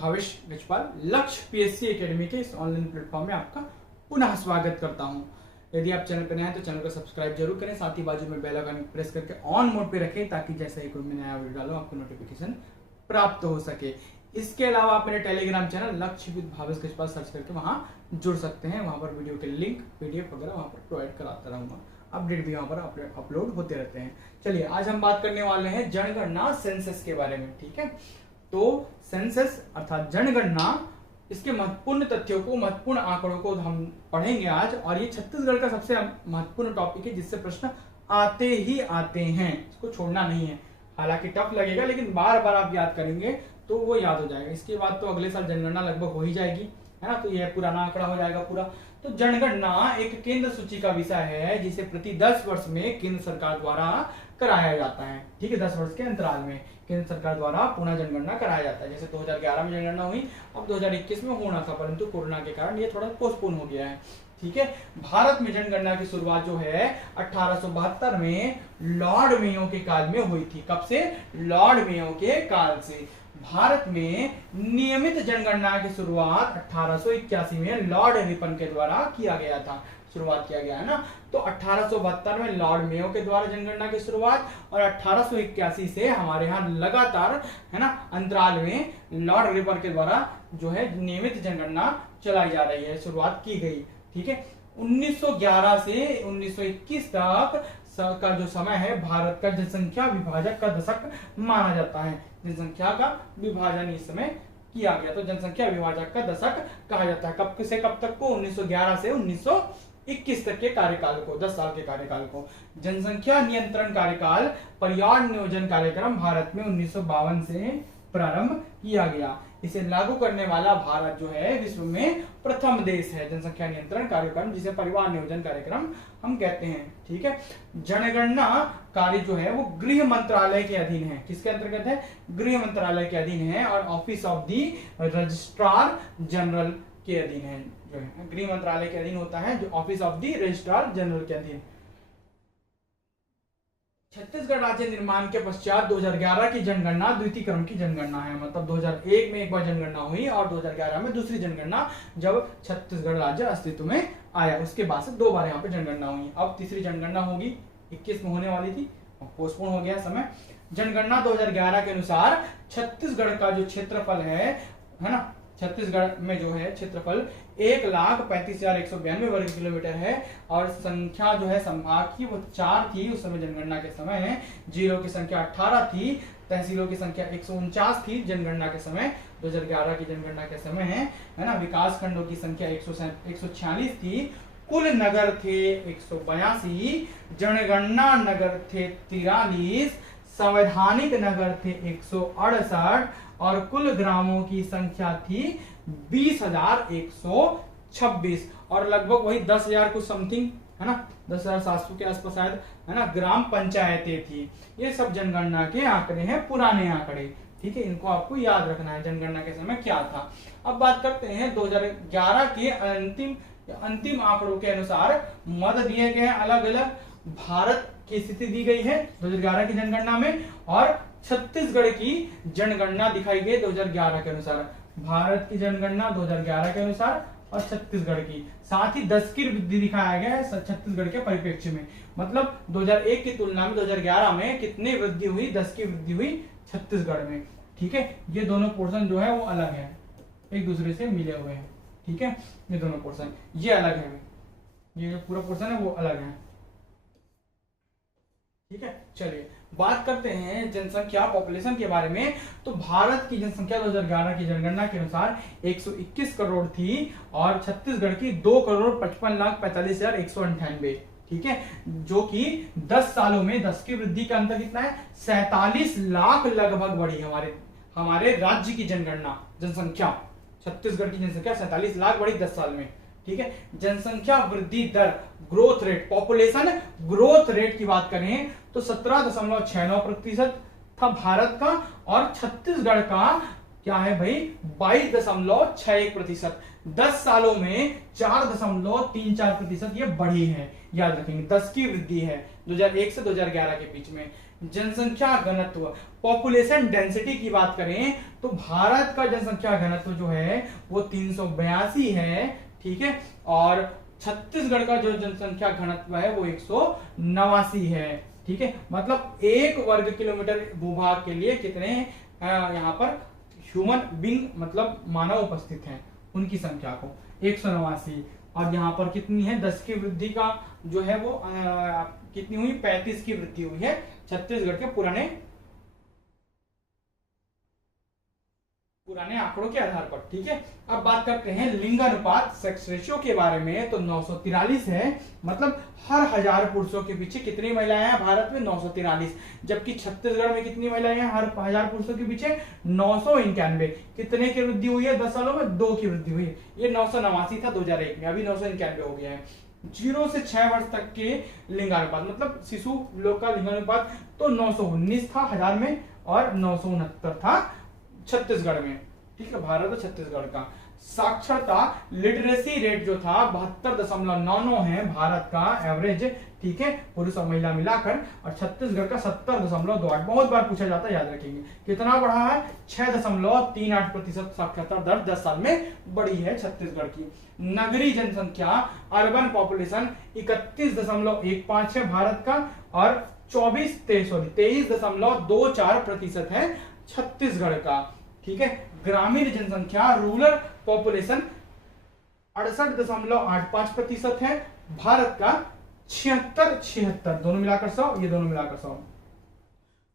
भावेश गजपाल लक्ष्य PSC academy के इस ऑनलाइन प्लेटफॉर्म में आपका पुनः स्वागत करता हूं। यदि आप चैनल पर नए हैं तो चैनल को सब्सक्राइब जरूर करें, साथ ही बाजू में बेल आइकन प्रेस करके ऑन मोड पे रखें ताकि जैसे ही कोई मैं नया वीडियो डालूं आपको नोटिफिकेशन प्राप्त हो सके। इसके अलावा आप मेरे टेलीग्राम चैनल लक्ष्य विद भावेश गजपाल सर्च करके वहां जुड़ सकते हैं। वहां पर वीडियो के लिंक पीडीएफ वगैरह वहां पर प्रोवाइड कराता रहूंगा, अपडेट भी वहां पर अपलोड होते रहते हैं। चलिए आज हम बात करने वाले हैं जनगणना सेंसस के बारे में। ठीक है, तो सेंसस अर्थात जनगणना, इसके महत्वपूर्ण तथ्यों को, महत्वपूर्ण आंकड़ों को हम पढ़ेंगे आज। और ये छत्तीसगढ़ का सबसे महत्वपूर्ण टॉपिक है जिससे प्रश्न आते ही आते हैं, इसको छोड़ना नहीं है। हालांकि टफ लगेगा लेकिन बार बार आप याद करेंगे तो वो याद हो जाएगा। इसके बाद तो अगले साल जनगणना लगभग हो ही जाएगी, है ना, तो यह पुराना आंकड़ा हो जाएगा पूरा। तो जनगणना एक केंद्र सूची का विषय है जिसे प्रति 10 वर्ष में केंद्र सरकार द्वारा कराया जाता है। ठीक है, 10 वर्ष के अंतराल में केंद्र सरकार द्वारा पुनः जनगणना कराया जाता है। जैसे 2011 में जनगणना हुई, अब 2021 में होना था, परंतु कोरोना के कारण ये थोड़ा पोस्टपोन हो गया है। ठीक है, भारत में जनगणना की शुरुआत जो है 1872 में लॉर्ड मेयो के काल में हुई थी। कब से? लॉर्ड मेयो के काल से। भारत में नियमित जनगणना की शुरुआत 1881 में लॉर्ड रिपन के द्वारा किया गया था, शुरुआत किया गया है ना। तो 1872 में लॉर्ड मेयो के द्वारा जनगणना की शुरुआत, और 1881 से हमारे यहाँ लगातार, है ना, अंतराल में लॉर्ड रिपन के द्वारा जो है नियमित जनगणना चलाई जा रही है, शुरुआत की गई। ठीक है, 1911 से 1921 तक का जो समय है भारत का जनसंख्या विभाजक का दशक माना जाता है। जनसंख्या का विभाजन इस समय किया गया, तो जनसंख्या विभाजक का दशक कहा जाता है। कब से कब तक को? 1911 से 1921 तक के कार्यकाल को, 10 साल के कार्यकाल को। जनसंख्या नियंत्रण कार्यकाल पर्यावरण नियोजन कार्यक्रम भारत में 1952 से प्रारंभ किया गया। इसे लागू करने वाला भारत जो है विश्व में प्रथम देश है। जनसंख्या नियंत्रण कार्यक्रम जिसे परिवार नियोजन कार्यक्रम हम कहते हैं। ठीक है, जनगणना कार्य जो है वो गृह मंत्रालय के अधीन है। किसके अंतर्गत है? गृह मंत्रालय के अधीन है, और office of the registrar general के अधीन है। जो है गृह मंत्रालय के अधीन होता है, जो office of the registrar general के अधीन। छत्तीसगढ़ राज्य निर्माण के पश्चात 2011 की जनगणना द्वितीय क्रम की जनगणना है। मतलब 2001 में एक बार जनगणना हुई और 2011 में दूसरी जनगणना, जब छत्तीसगढ़ राज्य अस्तित्व में आया उसके बाद से 2 बार यहाँ पे जनगणना हुई। अब तीसरी जनगणना होगी, 21 में होने वाली थी, पोस्टपोन हो गया समय। जनगणना 2011 के अनुसार छत्तीसगढ़ का जो क्षेत्रफल है ना, छत्तीसगढ़ में जो है क्षेत्रफल 1,35,192 वर्ग किलोमीटर है, और संख्या जो है संभाग की वो 4 थी उस समय जनगणना के समय है। जिलों की संख्या 18 थी, तहसीलों की संख्या 149 थी जनगणना के समय, 2011 की जनगणना के समय है ना। विकास खंडों की संख्या 146 थी। कुल नगर थे 182, जनगणना नगर थे 43, संवैधानिक नगर थे 168, और कुल ग्रामों की संख्या थी 20,126, और लगभग वही 10,000 कुछ समथिंग, है ना, 10,700 के आसपास शायद, है ना, ग्राम पंचायतें थी। ये सब जनगणना के आंकड़े हैं, पुराने आंकड़े। ठीक है, इनको आपको याद रखना है जनगणना के समय क्या था। अब बात करते हैं 2011 के अंतिम आंकड़ों के अनुसार मद दिए गए हैं अलग अलग। भारत की स्थिति दी गई है 2011 की जनगणना में, और छत्तीसगढ़ की जनगणना दिखाई गई 2011 के अनुसार। भारत की जनगणना 2011 के अनुसार और छत्तीसगढ़ की, साथ ही 10 की वृद्धि दिखाया गया है छत्तीसगढ़ के परिप्रेक्ष्य में। मतलब 2001 की तुलना में 2011 में कितनी वृद्धि हुई? 10 की वृद्धि हुई छत्तीसगढ़ में। ठीक है, ये दोनों पोर्शन जो है वो अलग है, एक दूसरे से मिले हुए हैं। ठीक है, ये दोनों पोर्शन ये अलग है, ये जो पूरा पोर्शन है वो अलग है। ठीक है, चलिए बात करते हैं जनसंख्या, पॉपुलेशन के बारे में। तो भारत की जनसंख्या 2011 की जनगणना के अनुसार 121 करोड़ थी, और छत्तीसगढ़ की 2,55,45,198। ठीक है, जो कि 10 सालों में 10 की वृद्धि का अंतर कितना है? 47 लाख लगभग बढ़ी हमारे राज्य की जनसंख्या, छत्तीसगढ़ की जनसंख्या 47 लाख बढ़ी 10 साल में। ठीक है, जनसंख्या वृद्धि दर, growth rate, population growth rate की बात करें तो 17.69% था भारत का, और छत्तीसगढ़ का क्या है भाई? 22.61%। 10 सालों में 4.34% ये बढ़ी है, याद रखेंगे 10 की वृद्धि है 2001 से 2011 के बीच में। जनसंख्या घनत्व, पॉपुलेशन डेंसिटी की बात करें तो भारत का जनसंख्या घनत्व जो है वो 382 है, ठीक है, और छत्तीसगढ़ का जो जनसंख्या घनत्व है वो 189 है, ठीक है। मतलब 1 वर्ग किलोमीटर भूभाग के लिए कितने यहाँ पर ह्यूमन बींग मतलब मानव उपस्थित हैं, उनकी संख्या को 189, और यहाँ पर कितनी है 10 की वृद्धि का जो है वो कितनी हुई 35 की वृद्धि हुई है छत्तीसगढ़ के पुराने आंकड़ों के आधार पर, ठीक है। अब बात करते हैं लिंगानुपात सेक्स रेशियो के बारे में, तो 943 है, मतलब हर 1000 पुरुषों के पीछे कितनी महिलाएं हैं भारत में 943, जबकि छत्तीसगढ़ में कितनी महिलाएं हैं हर 1000 पुरुषों के पीछे 991। कितने की वृद्धि हुई है 10 सालों में 2 की वृद्धि हुई है, ये 989 था 2001 में, अभी 991 हो गया है। 0 से 6 वर्ष तक के लिंगानुपात मतलब शिशु लोग का लिंगानुपात तो 919 था 1000 में और 969 था छत्तीसगढ़ में, ठीक है, भारत और छत्तीसगढ़ का। साक्षरता लिटरेसी रेट जो था 72.99 है भारत का एवरेज, ठीक है, पुरुष और महिला मिलाकर, और छत्तीसगढ़ का 70.28। बहुत बार पूछा जाता है, याद रखेंगे कितना बढ़ा है 6.38% साक्षरता दर 10 साल में बढ़ी है छत्तीसगढ़ की। नगरीय जनसंख्या अर्बन पॉपुलेशन 31.15 है भारत का, और 23.24% है छत्तीसगढ़ का, ठीक है। ग्रामीण जनसंख्या रूरल पॉपुलेशन 68.85% है भारत का, 76 दोनों मिलाकर 100, ये दोनों मिलाकर 100,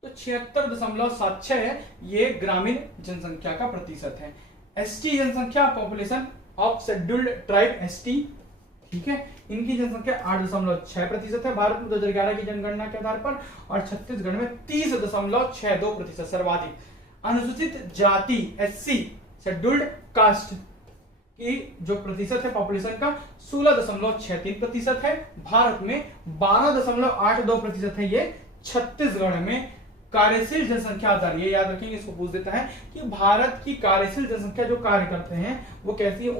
तो 76.76 है ये ग्रामीण जनसंख्या का प्रतिशत है। एसटी जनसंख्या population of scheduled tribe ST, ठीक है, इनकी जनसंख्या 8.6% है भारत में 2011 की जनगणना के आधार पर, और छत्तीसगढ़ में 30.62% सर्वाधिक। अनुसूचित जाति एससी शेड्यूल्ड कास्ट की जो प्रतिशत है पॉपुलेशन का 16.63% है भारत में, 12.82% है ये छत्तीसगढ़ में। कार्यशील जनसंख्या दर, ये याद रखेंगे, इसको पूछ देता है कि भारत की कार्यशील जनसंख्या जो कार्य करते हैं वो कैसी है,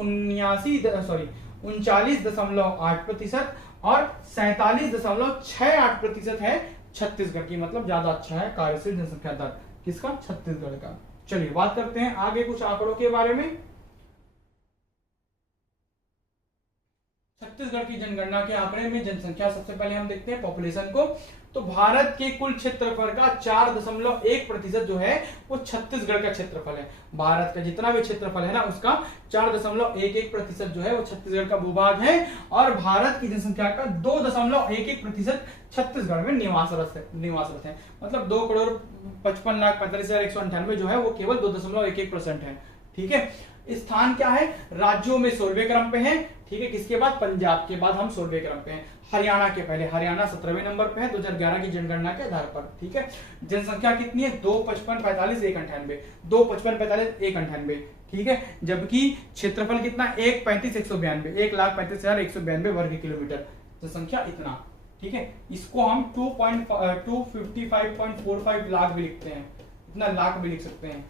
39.8% और 47.68% है छत्तीसगढ़ की, मतलब ज्यादा अच्छा है कार्यशील जनसंख्या दर किसका, छत्तीसगढ़ का। चलिए बात करते हैं आगे कुछ आंकड़ों के बारे में। छत्तीसगढ़ की जनगणना के आंकड़े में जनसंख्या सबसे पहले हम देखते हैं पॉपुलेशन को, तो भारत के कुल क्षेत्रफल का 4.1% जो है वो छत्तीसगढ़ का क्षेत्रफल है। भारत का जितना भी क्षेत्रफल है ना उसका 4.11% जो है वो छत्तीसगढ़ का भूभाग है, और भारत की जनसंख्या का 2.11% छत्तीसगढ़ में निवासरत है। मतलब 2,55,45,198 जो है वो केवल 2.11% है, ठीक है। स्थान क्या है, राज्यों में 16वें क्रम पे है, ठीक है, किसके बाद, पंजाब के बाद हम 16वें क्रम पे हैं, हरियाणा के पहले, हरियाणा 17वें नंबर पे है 2011 की जनगणना के आधार पर, ठीक है। जनसंख्या कितनी है 255,45,198, 255,45,198, ठीक है, जबकि क्षेत्रफल कितना 135,192, 1,35,192 वर्ग किलोमीटर जनसंख्या इतना, ठीक है। इसको हम 255.45 लाख भी लिखते हैं, इतना लाख भी लिख सकते हैं,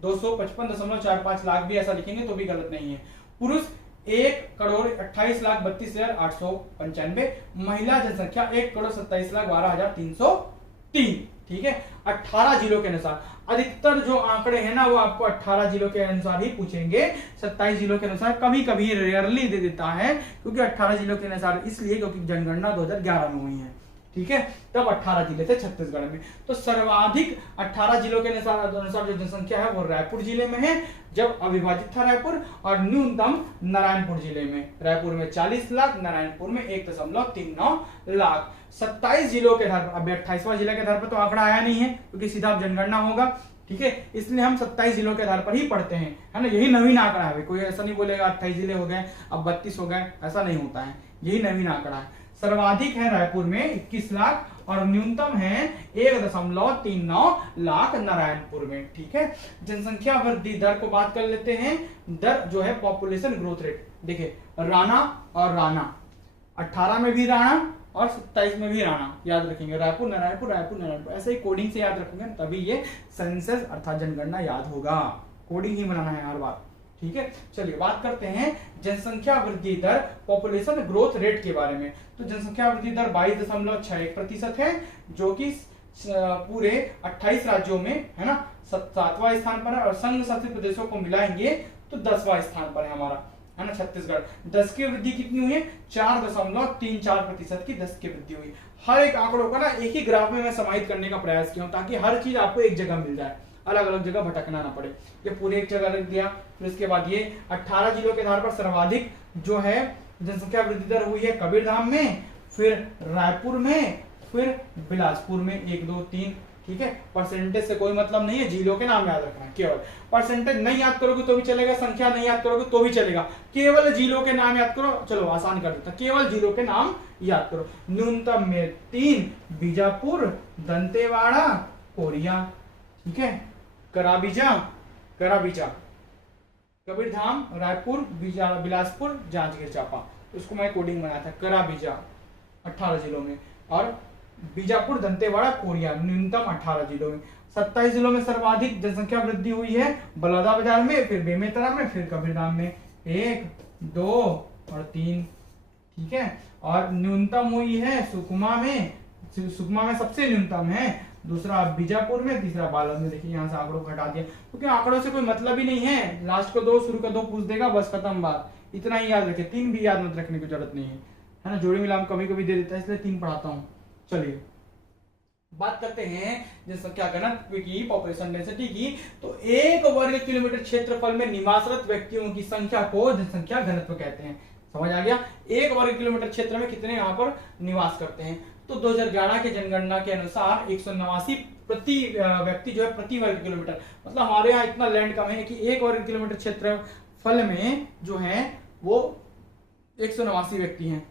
255.45 लाख भी ऐसा लिखेंगे तो भी गलत नहीं है। पुरुष 1,28,32,895, महिला जनसंख्या 1,27,12,303, ठीक है। 18 जिलों के अनुसार, अधिकतर जो आंकड़े हैं ना वो आपको 18 जिलों के अनुसार ही पूछेंगे, 27 जिलों के अनुसार कभी कभी रेयरली दे देता है, क्योंकि 18 जिलों के अनुसार इसलिए क्योंकि जनगणना 2011 में हुई है, ठीक है, तब 18 जिले थे छत्तीसगढ़ में। तो सर्वाधिक 18 जिलों के अनुसार जो जनसंख्या है वो रायपुर जिले में है, जब अविभाजित था रायपुर, और न्यूनतम नारायणपुर जिले में, रायपुर में 40 लाख, नारायणपुर में 1.39 लाख। 27 जिलों के आधार पर, अभी 28वां जिले के आधार पर तो आंकड़ा आया नहीं है क्योंकि सीधा जनगणना होगा, ठीक है, इसलिए हम 27 जिलों के आधार पर ही पढ़ते हैं, है ना, यही नवीन आंकड़ा है, कोई ऐसा नहीं बोलेगा 28 जिले हो गए अब 32 हो गए, ऐसा नहीं होता है, यही नवीन आंकड़ा है। सर्वाधिक है रायपुर में 21 लाख और न्यूनतम है 1.39 लाख नारायणपुर में, ठीक है। जनसंख्या वृद्धि दर को बात कर लेते हैं, दर जो है पॉपुलेशन ग्रोथ रेट, देखिए राणा और राणा, 18 में भी राणा और 27 में भी राणा, याद रखेंगे, रायपुर नारायणपुर, रायपुर नारायणपुर, ऐसे ही कोडिंग से याद रखेंगे तभी ये सेंसस अर्थात जनगणना याद होगा, कोडिंग ही बनाना है हर बार, ठीक है, चलिए बात करते हैं जनसंख्या वृद्धि दर, पॉपुलेशन ग्रोथ रेट के बारे में। तो जनसंख्या वृद्धि दर 22.61% है, जो कि पूरे 28 राज्यों में है ना 7वां स्थान पर है, और संघ शासित प्रदेशों को मिलाएंगे तो 10वां स्थान पर है हमारा, है ना छत्तीसगढ़। 10 की वृद्धि कितनी हुई है? 4.34% की 10 की वृद्धि हुई। हर एक आंकड़ों का ना एक ही ग्राफ में मैं समाहित करने का प्रयास किया हूं, ताकि हर चीज आपको एक जगह मिल जाए, अलग अलग जगह भटकना ना पड़े। ये पूरे एक जगह रख दिया। फिर इसके बाद ये 18 जिलों के आधार पर सर्वाधिक जो है जनसंख्या वृद्धि दर हुई है कबीरधाम में, फिर रायपुर में, फिर बिलासपुर में 1 2 3। ठीक है, परसेंटेज से कोई मतलब नहीं है, जिलों के नाम याद रखना है केवल। परसेंटेज नहीं याद करोगे तो भी चलेगा, संख्या नहीं याद करोगे तो भी चलेगा, केवल जिलों के नाम याद करो। चलो आसान कर देता, केवल जिलों के नाम याद करो। न्यूनतम में 3, बीजापुर, दंतेवाड़ा, कोरिया। ठीक है, कराबीजा, कबीरधाम, रायपुर, बिलासपुर, जांजगीर चांपा। उसको मैं कोडिंग बनाया था, कराबीजा 18 जिलों में, और बीजापुर, दंतेवाड़ा, कोरिया न्यूनतम 18 जिलों में। 27 जिलों में सर्वाधिक जनसंख्या वृद्धि हुई है बलौदाबाजार में, फिर बेमेतरा में, फिर कबीरधाम में 1 2 और 3। ठीक है, और न्यूनतम हुई है सुकमा में सबसे न्यूनतम है, दूसरा बीजापुर में, तीसरा बालोद में। देखिए यहाँ से आंकड़ों को हटा दिया, क्योंकि आंकड़ों से कोई मतलब ही नहीं है, लास्ट को 2 शुरू का 2 पूछ देगा, बस खत्म बात। इतना ही याद रखे, 3 भी याद मत रखने की जरूरत नहीं है ना, जोड़ी मिलान कभी कभी दे देता है, इसलिए 3 पढ़ाता हूँ। चलिए बात करते हैं जनसंख्या घनत्व की, पॉपुलेशन डेंसिटी की। तो 1 वर्ग किलोमीटर क्षेत्रफल में निवासरत व्यक्तियों की संख्या को जनसंख्या घनत्व कहते हैं। समझ आ गया? 1 वर्ग किलोमीटर क्षेत्र में कितने यहाँ पर निवास करते हैं। तो 2011 के जनगणना के अनुसार 189 प्रति व्यक्ति जो है प्रति वर्ग किलोमीटर, मतलब हमारे यहाँ इतना लैंड कम है कि 1 वर्ग किलोमीटर क्षेत्रफल में जो है वो 189 व्यक्ति हैं।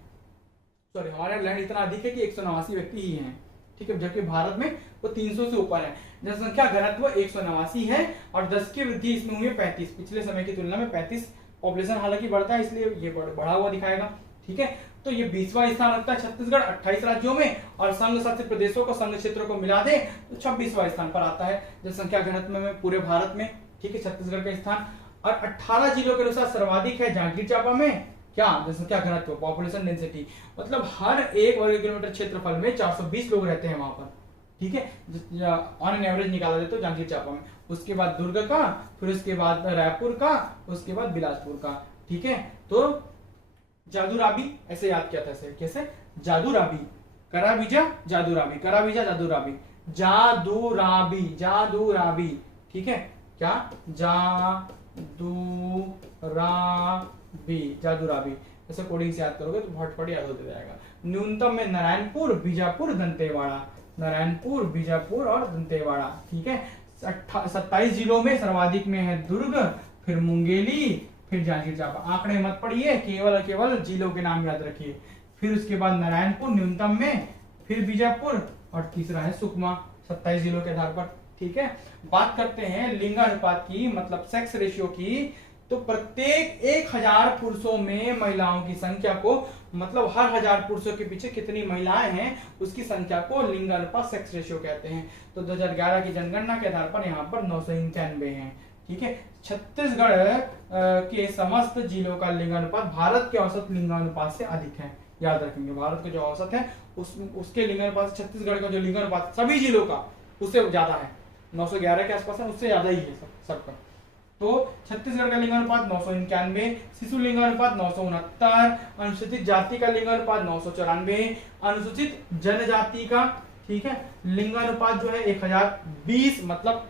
सॉरी, हमारे लैंड इतना अधिक है कि 189 व्यक्ति ही हैं। ठीक है, जबकि भारत में वो 300 से ऊपर है। जनसंख्या घनत्व 189 है, और 10 की वृद्धि इसमें हुई है 35, पिछले समय की तुलना में 35। पॉपुलेशन हालांकि बढ़ता है, इसलिए ये बढ़ा हुआ दिखाएगा। ठीक है, तो ये 20वां स्थान रखता है छत्तीसगढ़ 28 राज्यों में, और संघ शासित प्रदेशों को, संघ क्षेत्रों को मिला दे तो 26वां स्थान पर आता है जनसंख्या घनत्व में पूरे भारत में। ठीक है, छत्तीसगढ़ का स्थान। और 18 जिलों के अनुसार सर्वाधिक है जांजगीर चांपा में, क्या जनसंख्या घनत्व, पॉपुलेशन डेंसिटी, मतलब हर 1 वर्ग किलोमीटर क्षेत्रफल में 420 लोग रहते हैं वहां पर। ठीक है, ऑन एन एवरेज निकाला जाए तो जांजगीर चांपा में। उसके बाद दुर्ग का, फिर उसके बाद रायपुर का, उसके बाद बिलासपुर का। ठीक है, तो जादूराबी ऐसे याद किया था, कैसे? जादूराबी, कराबीजा, जादूराबी, कराबीजा, जादूराबी, जादूराबी। ठीक है, क्या? जादूराबी। ऐसे कोडिंग से याद करोगे तो फटफट याद होते जाएगा। न्यूनतम में नारायणपुर, बीजापुर, दंतेवाड़ा, नारायणपुर, बीजापुर और दंतेवाड़ा। ठीक है, 27 जिलों में सर्वाधिक में है दुर्ग, फिर मुंगेली, फिर जांजगीर चांपा। आंकड़े मत पढ़िए, केवल जिलों के नाम याद रखिए। फिर उसके बाद नारायणपुर न्यूनतम में, फिर बीजापुर, और तीसरा है सुकमा, 27 जिलों के आधार पर। ठीक है, बात करते हैं लिंगानुपात की, मतलब सेक्स रेशियो की। तो प्रत्येक 1000 पुरुषों में महिलाओं की संख्या को, मतलब हर 1000 पुरुषों के पीछे कितनी महिलाएं हैं उसकी संख्या को लिंगानुपात, सेक्स रेशियो कहते हैं। तो 2011 की जनगणना के आधार पर यहाँ पर 991 है। ठीक है, छत्तीसगढ़ के समस्त जिलों का लिंगानुपात भारत के औसत लिंगानुपात से अधिक है। याद रखेंगे, भारत का जो औसत है उसके लिंगानुपात से छत्तीसगढ़ का जो लिंगानुपात सभी जिलों का उससे ज्यादा है, 911 के आसपास है, उससे ज्यादा ही है सबका। तो छत्तीसगढ़ का लिंगानुपात 991, शिशु लिंगानुपात 969, अनुसूचित जाति का लिंगानुपात 994, अनुसूचित जनजाति का, ठीक है, लिंगानुपात जो है 1020, मतलब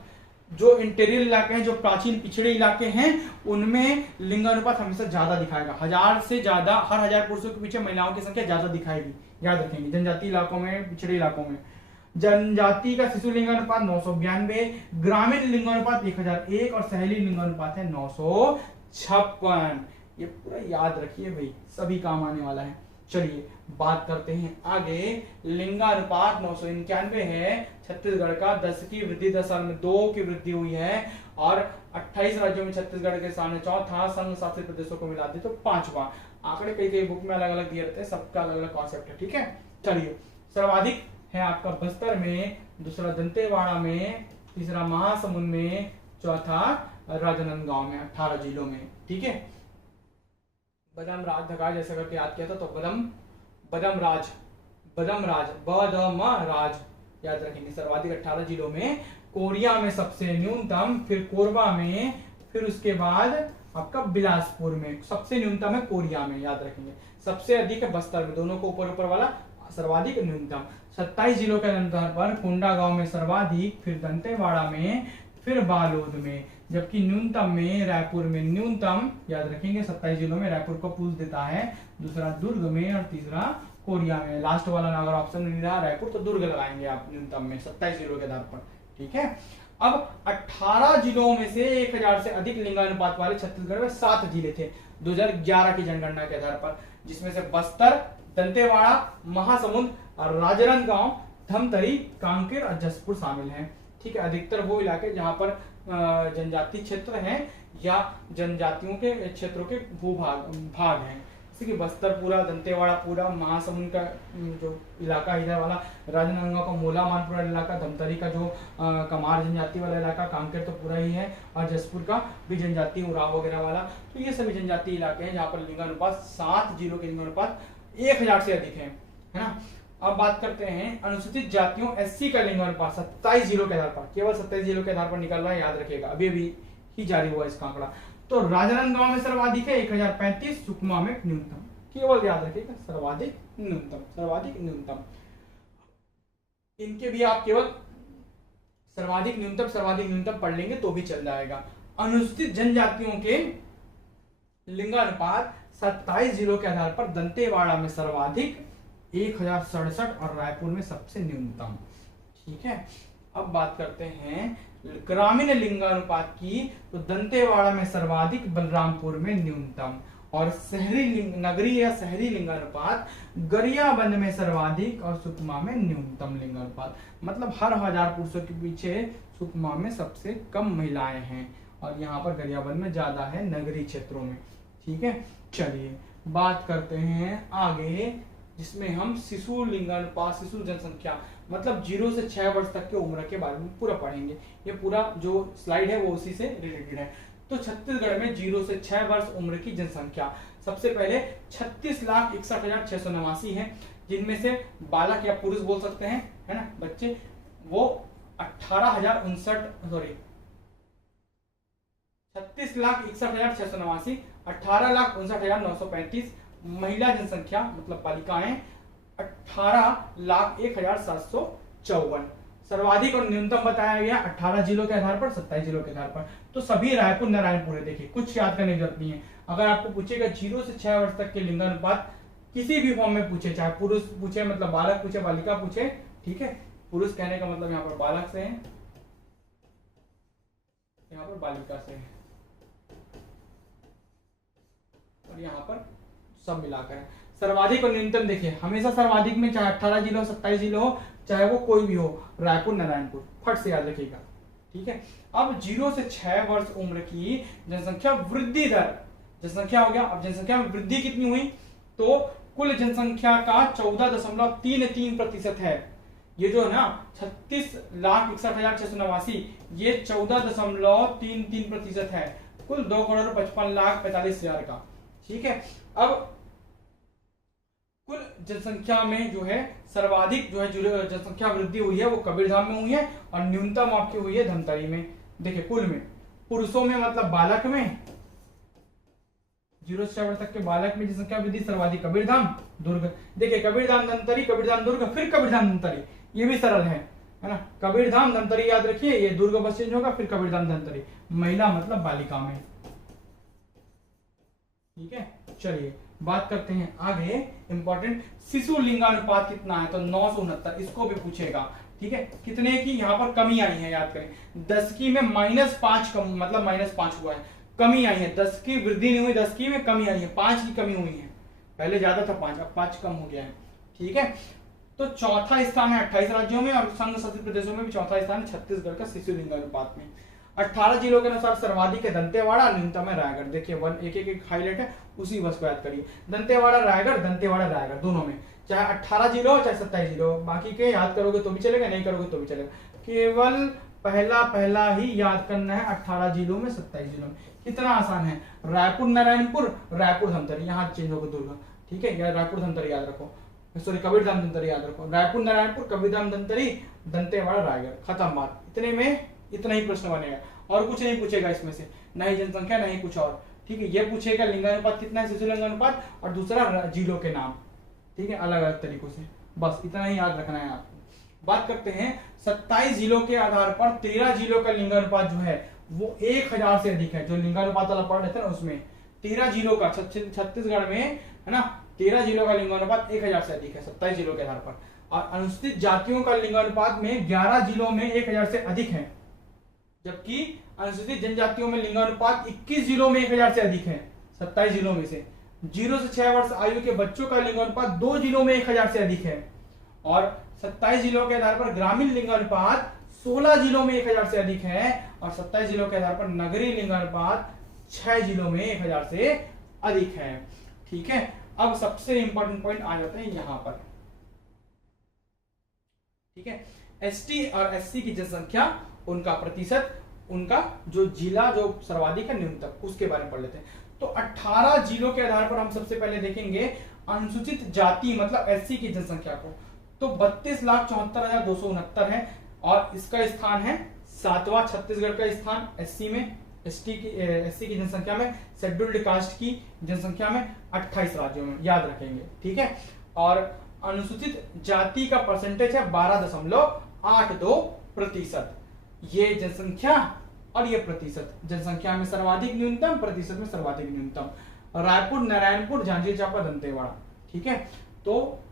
जो इंटीरियर इलाके हैं, जो प्राचीन पिछड़े इलाके हैं, उनमें लिंगानुपात हमेशा ज्यादा दिखाएगा। 1000 से ज्यादा, हर 1000 पुरुषों के पीछे महिलाओं की संख्या ज्यादा दिखाएगी। याद रखेंगे, जनजाति इलाकों में, पिछड़े इलाकों में। जनजाति का शिशु लिंगानुपात 992, ग्रामीण लिंगानुपात 1001 और शहरी लिंगानुपात है 956। ये पूरा याद रखिए भाई, सभी काम आने वाला है। चलिए बात करते हैं आगे। लिंगानुपात 991 है छत्तीसगढ़ का, 10 की वृद्धि 10 साल में 2 की वृद्धि हुई है, और 28 राज्यों में छत्तीसगढ़ के सामने चौथा, संघ शासित प्रदेशों को मिला दे तो 5वां। आंकड़े कई बुक में अलग अलग दिए रहते हैं, सबका अलग अलग कॉन्सेप्ट है। ठीक है, चलिए सर्वाधिक है आपका बस्तर में, दूसरा दंतेवाड़ा में, तीसरा महासमुंद में, चौथा राजनांदगांव में 18 जिलों में। ठीक है, बदम राज धगार जैसा करके याद किया था, तो बदम राज बदम राज याद रखेंगे। सर्वाधिक 18 जिलों में, कोरिया में सबसे न्यूनतम, फिर कोरबा में, फिर उसके बाद आपका बिलासपुर में। सबसे न्यूनतम है कोरिया में, याद रखेंगे। सबसे अधिक है बस्तर में, दोनों को ऊपर ऊपर वाला सर्वाधिक न्यूनतम। 27 जिलों के आधार पर कोंडागांव में सर्वाधिक, फिर दंतेवाड़ा में, फिर बालोद में, जबकि न्यूनतम में रायपुर में न्यूनतम, याद रखेंगे 27 जिलों में रायपुर को पूछ देता है, दूसरा दुर्ग में और तीसरा कोरिया में। लास्ट वाला अगर ऑप्शन नहीं रहा रायपुर तो दुर्ग लगाएंगे आप न्यूनतम में 27 जिलों के आधार पर। ठीक है, अब 18 जिलों में से 1000 से अधिक लिंगानुपात वाले छत्तीसगढ़ में 7 जिले थे 2011 की जनगणना के आधार पर, जिसमें से बस्तर, दंतेवाड़ा, महासमुंद, राजनांदगांव, धमतरी, कांकेर और जसपुर शामिल हैं। ठीक है, अधिकतर वो इलाके जहां पर जनजातीय क्षेत्र हैं या जनजातियों के क्षेत्रों के भाग हैं, जैसे कि बस्तर पूरा, दंतेवाड़ा पूरा, महासमुंद का जो इलाका इधर वाला, राजनांदगांव का मोला मानपुरा इलाका, धमतरी का जो कमार जनजाति वाला इलाका, कांकेर तो पूरा ही है, और जसपुर का भी जनजाति उराव वगैरह वाला। तो ये सभी जनजातीय इलाके हैं जहाँ पर लिंगानुपात 7 जिलों के लिंगानुपात 1000 से अधिक है ना। अब बात करते हैं अनुसूचित जातियों एससी का लिंगानुपात 27 जिलों के आधार पर, केवल 27 जिलों के आधार पर निकल रहा है, याद रखिएगा, अभी ही जारी हुआ इसका आंकड़ा। तो राजनांदगांव में सर्वाधिक है 1035, सुकमा में न्यूनतम, केवल याद रखिएगा सर्वाधिक न्यूनतम। इनके भी आप केवल सर्वाधिक न्यूनतम पढ़ लेंगे तो भी चल जाएगा। अनुसूचित जनजातियों के लिंगानुपात 27 जिलों के आधार पर दंतेवाड़ा में सर्वाधिक 1067 और रायपुर में सबसे न्यूनतम। ठीक है, अब बात करते हैं ग्रामीण लिंगानुपात की, तो दंतेवाड़ा में सर्वाधिक, बलरामपुर में न्यूनतम, और नगरीय या शहरी लिंगानुपात गरियाबंद में सर्वाधिक और सुकमा में न्यूनतम लिंगानुपात। मतलब हर 1000 पुरुषों के पीछे सुकमा में सबसे कम महिलाएं हैं, और यहाँ पर गरियाबंद में ज्यादा है नगरीय क्षेत्रों में। ठीक है, चलिए बात करते हैं आगे, जिसमें हम शिशु लिंगानुपात, शिशु जनसंख्या, मतलब 0 से 6 वर्ष तक की उम्र के बारे में पूरा पढ़ेंगे। ये पूरा जो स्लाइड है वो उसी से रिलेटेड है। तो छत्तीसगढ़ में 0 से 6 वर्ष उम्र की जनसंख्या सबसे पहले 36,61,689 है, जिनमें से बालक या पुरुष बोल सकते हैं, है ना, बच्चे, वो 36,61,689, 18,59,935। महिला जनसंख्या मतलब बालिकाएं 18,01,754। सर्वाधिक और न्यूनतम बताया गया 18 जिलों के आधार पर, 27 जिलों के आधार पर। तो सभी रायपुर नारायणपुर है। देखिए, कुछ याद करने की जरूरत नहीं है। अगर आपको पूछेगा 0 से 6 वर्ष तक के लिंगानुपात किसी भी फॉर्म में पूछे, चाहे पुरुष पूछे मतलब बालक पूछे, बालिका पूछे, ठीक है, पुरुष कहने का मतलब यहाँ पर बालक से है, यहाँ पर बालिका से है, और यहाँ पर सब मिलाकर है। सर्वाधिक और न्यूनतम देखिए, हमेशा सर्वाधिक में चाहे 18 जिलो 27 जिलो हो, चाहे वो कोई भी हो, रायपुर नारायणपुर, फट से याद रखिएगा। ठीक है, अब 0 से 6 वर्ष उम्र की जनसंख्या वृद्धि दर, जनसंख्या हो गया, अब जनसंख्या में वृद्धि कितनी हुई, तो कुल जनसंख्या का 14.33% है। ये जो है ना 36,61,689, ये 14.33% है कुल 2,55,45,000 का। ठीक है, अब कुल जनसंख्या में जो है सर्वाधिक जो है जनसंख्या वृद्धि हुई है वो कबीरधाम में हुई है, और न्यूनतम आपकी हुई है धमतरी में। देखिए, कुल में पुरुषों में मतलब बालक में 0 से 6 वर्ष तक के बालक में जनसंख्या वृद्धि सर्वाधिक कबीरधाम, दुर्ग। देखिए, कबीरधाम धमतरी, कबीरधाम दुर्ग, फिर कबीरधाम धमतरी, ये भी सरल है ना। कबीरधाम धमतरी याद रखिए, ये दुर्ग बस चेंज होगा, फिर कबीरधाम धमतरी। महिला मतलब बालिका में। ठीक है, चलिए बात करते हैं आगे। इंपॉर्टेंट शिशु लिंगानुपात कितना है, तो 969, इसको भी पूछेगा। ठीक है, कितने की यहाँ पर कमी आई है, याद करें। 10 की में -5 कम, मतलब -5 हुआ है, कमी आई है। 10 की वृद्धि नहीं हुई, 10 की में कमी आई है, 5 की कमी हुई है। पहले ज्यादा था 5, अब 5 कम हो गया है। ठीक है, तो चौथा स्थान है 28 राज्यों में, और संघ शासित प्रदेशों में भी चौथा स्थान है छत्तीसगढ़ का शिशु लिंगानुपात में। 18 जिलों के अनुसार सर्वाधिक है दंतेवाड़ा, न्यूनतम है रायगढ़। देखिए, एक हाईलाइट है, उसी बस को याद करिए। दंतेवाड़ा रायगढ़ दोनों में, चाहे 18 जिलो चाहे 27 जिलो, बाकी के याद करोगे तो भी चलेगा, नहीं करोगे तो भी चलेगा। केवल पहला पहला ही याद करना है 18 जिलों में 27 जिलों में। कितना आसान है, रायपुर नारायणपुर रायपुर धमतरी, यहाँ चेंज होगा दुर्ग, ठीक है, या रायपुर धमतरी याद रखो, सॉरी कबीरधाम धमतरी याद रखो, रायपुर नारायणपुर कबीरधाम धमतरी दंतेवाड़ा रायगढ़, खत्म बात। इतने में इतना ही प्रश्न बनेगा और कुछ नहीं पूछेगा इसमें से, ना ही जनसंख्या ना ही कुछ और, ठीक है। ये पूछेगा लिंगानुपात कितना है, शिशु लिंगानुपात, और दूसरा जिलों के नाम, ठीक है, अलग अलग तरीकों से, बस इतना ही याद रखना है आपको। बात करते हैं 27 जिलों के आधार पर 13 जिलों का लिंगानुपात जो है वो 1000 से अधिक है। जो लिंगानुपात वाला पढ़ रहे थे ना उसमें 13 जिलों का, छत्तीसगढ़ में है ना 13 जिलों का लिंगानुपात 1000 से अधिक है 27 जिलों के आधार पर। और अनुसूचित जातियों का लिंगानुपात में 11 जिलों में 1000 से अधिक है, जबकि अनुसूचित जनजातियों में लिंगानुपात 21 जिलों में 1000 से अधिक है 27 जिलों में से। 0 से 6 वर्ष आयु के बच्चों का लिंगानुपात 2 जिलों में 1000 से अधिक है। और 27 जिलों के आधार पर ग्रामीण लिंगानुपात 16 जिलों में 1000 से अधिक है, और 27 जिलों के आधार पर नगरीय लिंगानुपात 6 जिलों में 1000 से अधिक है, ठीक है। अब सबसे इंपॉर्टेंट पॉइंट आ जाते हैं यहां पर, ठीक है। एसटी और एससी की जनसंख्या, उनका प्रतिशत, उनका जो जिला जो सर्वाधिक है न्यूनतम, उसके बारे में पढ़ लेते हैं। तो 18 जिलों के आधार पर हम सबसे पहले देखेंगे अनुसूचित जाति मतलब एससी की जनसंख्या को। तो 32,74,269 है, और इसका स्थान है 7वां, छत्तीसगढ़ का स्थान एससी में, एससी की जनसंख्या में, शेड्यूल्ड कास्ट की जनसंख्या में 28 राज्यों में, याद रखेंगे, ठीक है। और अनुसूचित जाति का परसेंटेज है 12.82%। ये जनसंख्या और ये प्रतिशत, जनसंख्या में सर्वाधिक न्यूनतम, प्रतिशत में सर्वाधिक न्यूनतम, रायपुर नारायणपुर जांजगीर चांपा दंतेवाड़ा, ठीक है। तो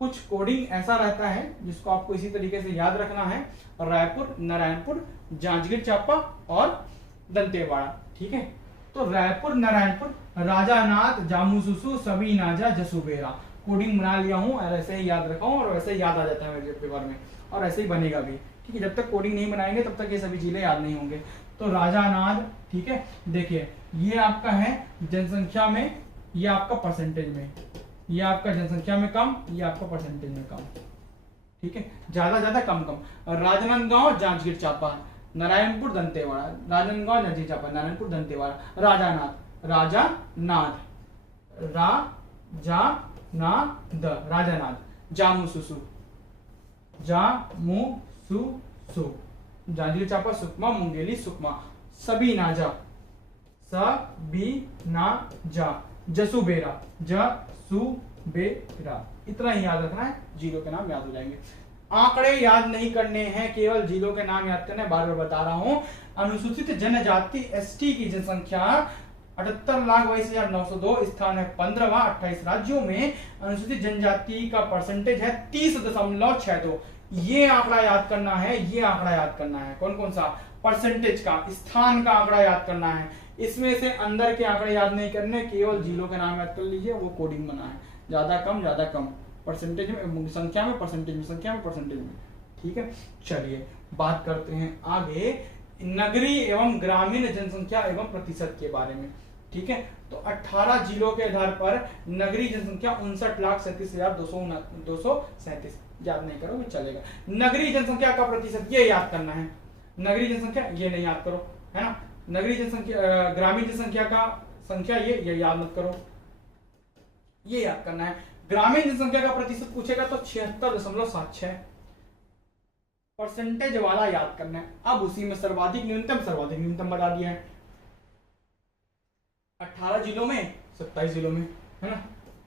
कुछ कोडिंग ऐसा रहता है जिसको आपको इसी तरीके से याद रखना है, रायपुर नारायणपुर जांजगीर चांपा और दंतेवाड़ा, ठीक है। तो रायपुर नारायणपुर राजानाथ जामुसुसु सभी नाजा जसुबेरा, कोडिंग बना लिया हूं और ऐसे ही याद रखा हूं, और वैसे ही याद आ जाता है मेरे पेपर में, और ऐसे ही बनेगा भी, ठीक है। जब तक कोडिंग नहीं बनाएंगे तब तक ये सभी जिले याद नहीं होंगे। तो राजानाथ, ठीक है, देखिए ये आपका है जनसंख्या में, ये आपका परसेंटेज में, ये आपका जनसंख्या में कम, ये आपका परसेंटेज में कम, ठीक है, ज्यादा ज्यादा कम कम। राजनांदगांव जांजगीर चांपा, नारायणपुर दंतेवाड़ा, राजनांदगांव जांजगीर चांपा, नारायणपुर दंतेवाड़ा, राजानाथ, राजानाथ, राजानाथ, जामुसुसु, जामुसुसु, जांजगीर चांपा सुकमा, मुंगेली सुकमा, सभी नाजा, सबीनाजा, जसुबेरा, जसुबेरा, इतना ही याद रखना है, जिलों के नाम याद हो जाएंगे। आंकड़े याद नहीं करने हैं, केवल जिलों के नाम याद करने, बार बार बता रहा हूं। अनुसूचित जनजाति एसटी की जनसंख्या 78,22,902, स्थान है 15वां, 28 राज्यों में। अनुसूचित जनजाति का परसेंटेज है 30.62। ये आंकड़ा याद करना है, ये आंकड़ा याद करना है, कौन कौन सा, परसेंटेज का, स्थान का आंकड़ा याद करना है। इसमें से अंदर के आंकड़े याद नहीं करने, केवल जिलों के नाम याद कर लीजिए, वो कोडिंग बना है, ज्यादा कम, परसेंटेज में, संख्या में, परसेंटेज में, संख्या में, परसेंटेज में, ठीक है। चलिए बात करते हैं आगे नगरीय एवं ग्रामीण जनसंख्या एवं प्रतिशत के बारे में, ठीक है। तो 18 जिलों के आधार पर नगरीय जनसंख्या 59,37,237, याद नहीं करोगे चलेगा। नगरीय जनसंख्या का प्रतिशत ये याद करना है, नगरीय जनसंख्या ये नहीं याद करो, है ना। नगरीय जनसंख्या, ग्रामीण जनसंख्या का संख्या ये याद मत करो, ये याद करना है। ग्रामीण जनसंख्या का प्रतिशत पूछेगा तो 76.76, परसेंटेज वाला याद करना है। अब उसी में सर्वाधिक न्यूनतम बता दिया है, 18 जिलों में, 27 जिलों में, है ना।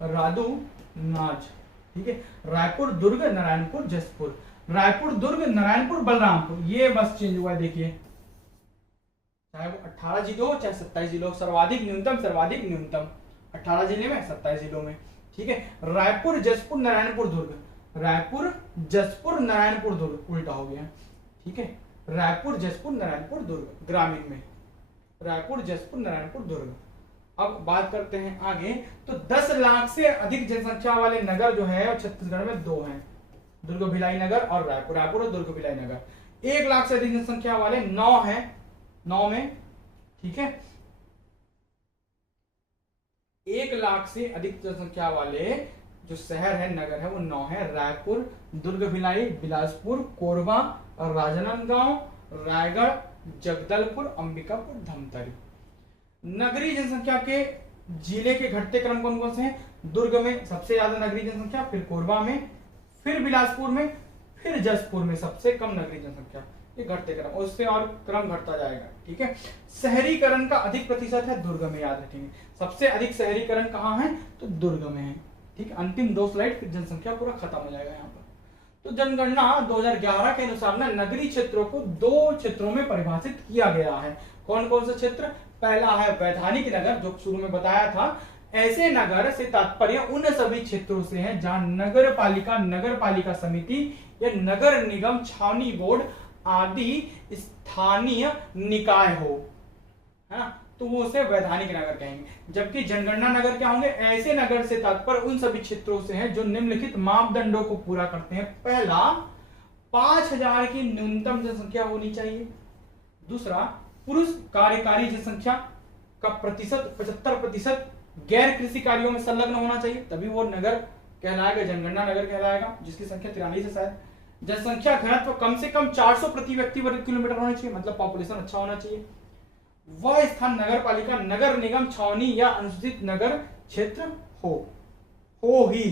रादू नाज, ठीक है। रायपुर दुर्ग नारायणपुर जसपुर, रायपुर दुर्ग नारायणपुर बलरामपुर, ये बस चेंज हुआ है, देखिए, चाहे वो 18 जिलों हो चाहे 27 जिलों, सर्वाधिक न्यूनतम 18 जिले में, 27 जिलों में, ठीक है। रायपुर जसपुर नारायणपुर दुर्ग, रायपुर जसपुर नारायणपुर दुर्ग, उल्टा हो गया, ठीक है। रायपुर जसपुर नारायणपुर दुर्ग ग्रामीण में, रायपुर जसपुर नारायणपुर दुर्ग। अब बात करते हैं आगे, तो 10 लाख से अधिक जनसंख्या वाले नगर जो है छत्तीसगढ़ में 2 हैं, दुर्ग भिलाई नगर और रायपुर, रायपुर और दुर्ग भिलाई नगर। 1 लाख से अधिक जनसंख्या वाले 9 हैं, 9 में, ठीक है। 1 लाख से अधिक जनसंख्या वाले जो शहर है, नगर है, वो 9 है, रायपुर, दुर्ग भिलाई, बिलासपुर, कोरबा और राजनांदगांव, रायगढ़, जगदलपुर, अंबिकापुर, धमतरी। नगरीय जनसंख्या के जिले के घटते क्रम कौन कौन से हैं? दुर्ग में सबसे ज्यादा नगरीय जनसंख्या, फिर कोरबा में, फिर बिलासपुर में, फिर जसपुर में सबसे कम नगरीय जनसंख्या। ये घटते क्रम, उससे और क्रम घटता जाएगा। ठीक है। शहरीकरण का अधिक प्रतिशत है दुर्ग में, याद रखेंगे। सबसे अधिक शहरीकरण कहाँ है? तो दुर्ग में है। ठीक है। अंतिम 2 स्लाइड, फिर जनसंख्या पूरा खत्म हो जाएगा यहाँ पर। तो जनगणना 2011 के अनुसार ना नगरीय क्षेत्रों को 2 क्षेत्रों में परिभाषित किया गया है। कौन कौन से क्षेत्र? पहला है वैधानिक नगर, जो शुरू में बताया था। ऐसे नगर से तात्पर्य उन सभी क्षेत्रों से है जहां नगर पालिका समिति या नगर निगम, छावनी बोर्ड आदि स्थानीय निकाय हो, है ना, तो वो उसे वैधानिक नगर कहेंगे। जबकि जनगणना नगर क्या होंगे? ऐसे नगर से तात्पर्य उन सभी क्षेत्रों से है जो निम्नलिखित मापदंडों को पूरा करते हैं। पहला, 5000 की न्यूनतम जनसंख्या होनी चाहिए। दूसरा, पुरुष कार्यकारी जनसंख्या का प्रतिशत 75% गैर कृषि कार्यों में संलग्न होना चाहिए, तभी वो नगर कहलाएगा, जनगणना नगर कहलाएगा, जिसकी संख्या 43 है शायद। जनसंख्या घनत्व कम से कम 400 प्रति व्यक्ति वर्ग किलोमीटर होना चाहिए, मतलब पॉपुलेशन अच्छा होना चाहिए। वह स्थान नगर पालिका, नगर निगम, छावनी या अनुसूचित नगर क्षेत्र हो ही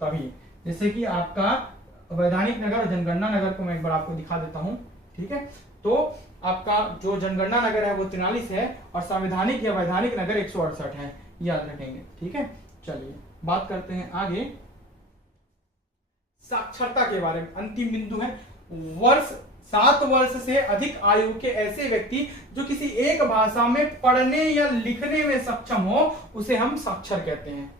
तभी। जैसे कि आपका वैधानिक नगर और जनगणना नगर को मैं एक बार आपको दिखा देता हूं। ठीक है। तो आपका जो जनगणना नगर है वो 43 है और संवैधानिक या वैधानिक नगर 168 है, याद रखेंगे। ठीक है। चलिए बात करते हैं आगे साक्षरता के बारे में। अंतिम बिंदु है 7 वर्ष से अधिक आयु के ऐसे व्यक्ति जो किसी एक भाषा में पढ़ने या लिखने में सक्षम हो, उसे हम साक्षर कहते हैं।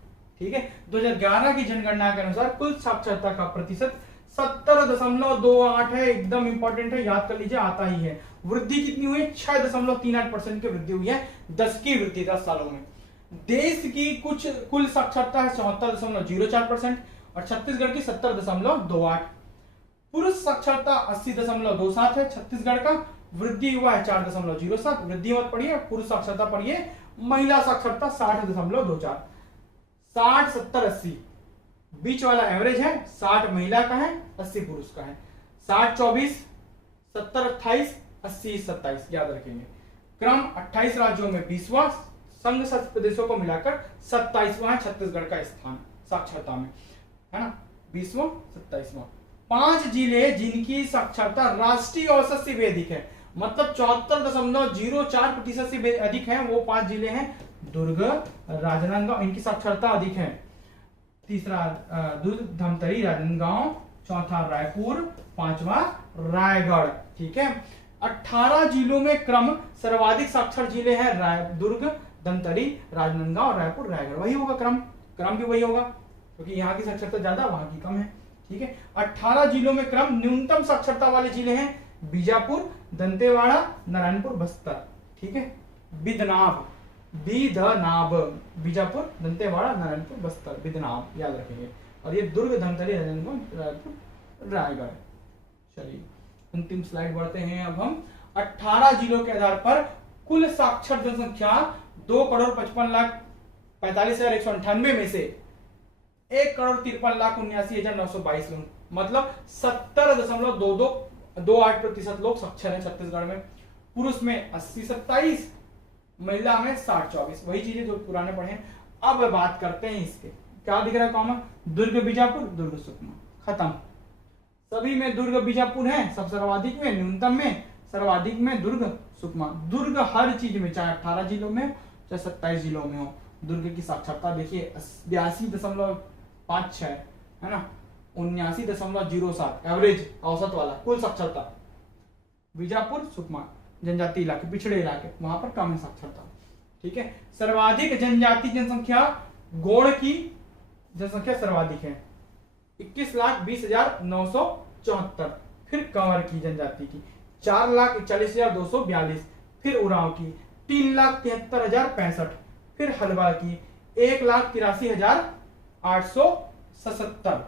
ठीक है। 2011 की जनगणना के अनुसार कुल साक्षरता का प्रतिशत 70.28 है। एकदम इंपॉर्टेंट है, याद कर लीजिए, आता ही है। वृद्धि कितनी हुई? 6.38% की वृद्धि हुई है, 10 की वृद्धि 10 सालों में। देश की कुल साक्षरता है 74.04% और छत्तीसगढ़ की 70.28। पुरुष साक्षरता 80.27 है छत्तीसगढ़ का, वृद्धि हुआ है 4.07। वृद्धि मत पढ़िए, पुरुष साक्षरता पढ़िए। महिला साक्षरता 60.24। 60, 70, 80 बीच वाला एवरेज है। 60 महिला का है, 80 पुरुष का है। 60, 24, 70, 28, 80, 27, याद रखेंगे। क्रम 28 राज्यों में 20वां, संघ शासित प्रदेशों को मिलाकर 27वां है छत्तीसगढ़ का स्थान साक्षरता में, है ना, 20वां, 27वां। 5 जिले जिनकी साक्षरता राष्ट्रीय औसत से भी अधिक है, मतलब 74.04% से भी अधिक है, वो 5 जिले हैं। दुर्ग, राजनांदगांव, इनकी साक्षरता अधिक है। तीसरा दुर्ग, धमतरी, राजनांदगांव। चौथा रायपुर, 5वां रायगढ़। ठीक है। 18 जिलों में क्रम सर्वाधिक साक्षर जिले हैं दुर्ग, धमतरी, राजनांदगांव, रायपुर, रायगढ़। वही होगा क्रम भी वही होगा, क्योंकि यहाँ की साक्षरता ज्यादा, वहां की कम है। ठीक है। 18 जिलों में क्रम न्यूनतम साक्षरता वाले जिले हैं बीजापुर, दंतेवाड़ा, नारायणपुर, बस्तर। ठीक है। बिदनाब, बीजापुर, दंतेवाड़ा, नारायणपुर, बस्तर, बिदनाब, याद रखेंगे। और ये दुर्ग, धमतरी, राजनांदगांव, रायपुर, रायगढ़। चलिए अंतिम स्लाइड बढ़ते हैं अब हम। 18 जिलों के आधार पर कुल साक्षर जनसंख्या 2,55,45,198 में से 1,53,79,922 लोग, मतलब 70.28% लोग साक्षर हैं छत्तीसगढ़ में। पुरुष में 80-27, महिला में 60-24, वही चीजें जो पुराने पढ़े हैं। अब बात करते हैं इसके, क्या दिख रहा है कॉमन? दुर्ग, बीजापुर, दुर्ग, सुकमा, खत्म। सभी में दुर्ग, बीजापुर है, सब सर्वाधिक में, न्यूनतम में, सर्वाधिक में दुर्ग, सुकमा। दुर्ग हर चीज में, चाहे 18 जिलों में चाहे 27 जिलों में हो, दुर्ग की साक्षरता देखिए 82.56 है ना, 79.07 एवरेज औसत वाला कुल साक्षरता। बीजापुर, सुकमा जनजाति इलाके, पिछड़े इलाके, वहां पर कम है साक्षरता। ठीक है। सर्वाधिक जनजाति जनसंख्या, गोड़ की जनसंख्या सर्वाधिक है 21,20,974। फिर कंवर की जनजाति की 4,41,242। फिर उरांव की 3,73,065। फिर हलवा की 1,83,877।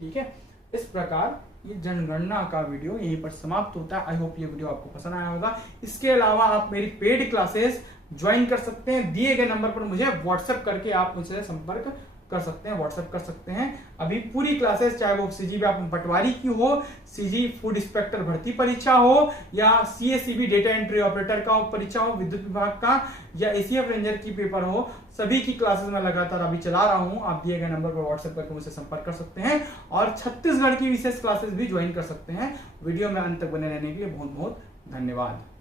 ठीक है। इस प्रकार ये जनगणना का वीडियो यहीं पर समाप्त होता है। आई होप ये वीडियो आपको पसंद आया होगा। इसके अलावा आप मेरी पेड क्लासेस ज्वाइन कर सकते हैं, दिए गए नंबर पर मुझे व्हाट्सएप करके आप मुझसे संपर्क कर सकते हैं, व्हाट्सएप कर सकते हैं। अभी पूरी क्लासेस, चाहे वो सीजी पटवारी की हो, सीजी फूड इंस्पेक्टर भर्ती परीक्षा हो, या सीएसईबी डेटा एंट्री ऑपरेटर का परीक्षा हो विद्युत विभाग का, या एसीएफ रेंजर की पेपर हो, सभी की क्लासेस मैं लगातार अभी चला रहा हूं। आप दिए गए नंबर पर व्हाट्सएप करके मुझसे संपर्क कर सकते हैं और छत्तीसगढ़ की विशेष क्लासेस भी ज्वाइन कर सकते हैं। वीडियो में अंत तक बने रहने के लिए बहुत बहुत धन्यवाद।